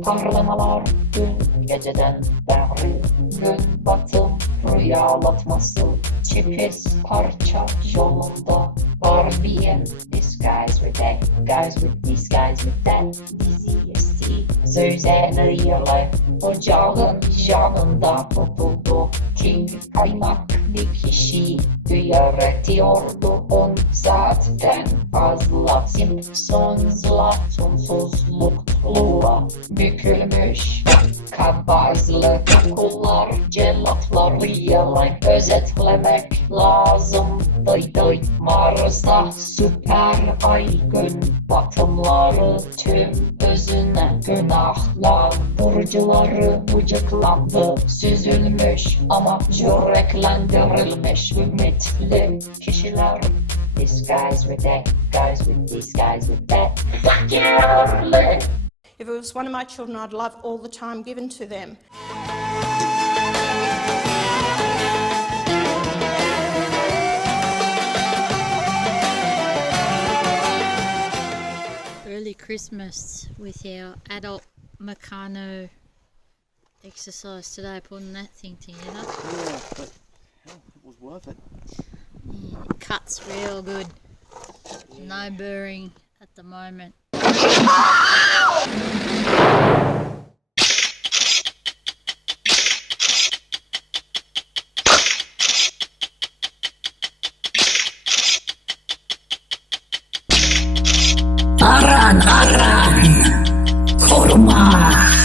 Parlamalar dün geceden beri, gün batım rüyalatması, çipiz parça yolunda. Barbie'in this guys with that, guys with these guys with that, DZST sözleri ocağın yanında tutuldu. King Kaynak bir kişi öğretiyordu 10 saatten fazla. Simpsons'la sonsuzlukluğa bükülmüş kabazlı kullar celatları yalan özetlemek lazım. Day Mars'ta süper ay gün batımları tüm özüne günahlandırıcıları bıcıklandı. Süzülmüş ama yüreklendirilmiş ümitli kişiler. These guys with that, guys with these guys with that. Fakirli. If it was one of my children, I'd love all the time given to them. Early Christmas with our adult Meccano exercise today, putting that thing together. Yeah, but hell, it was worth it. Yeah, it cuts real good. No burring at the moment. Aran, koruma.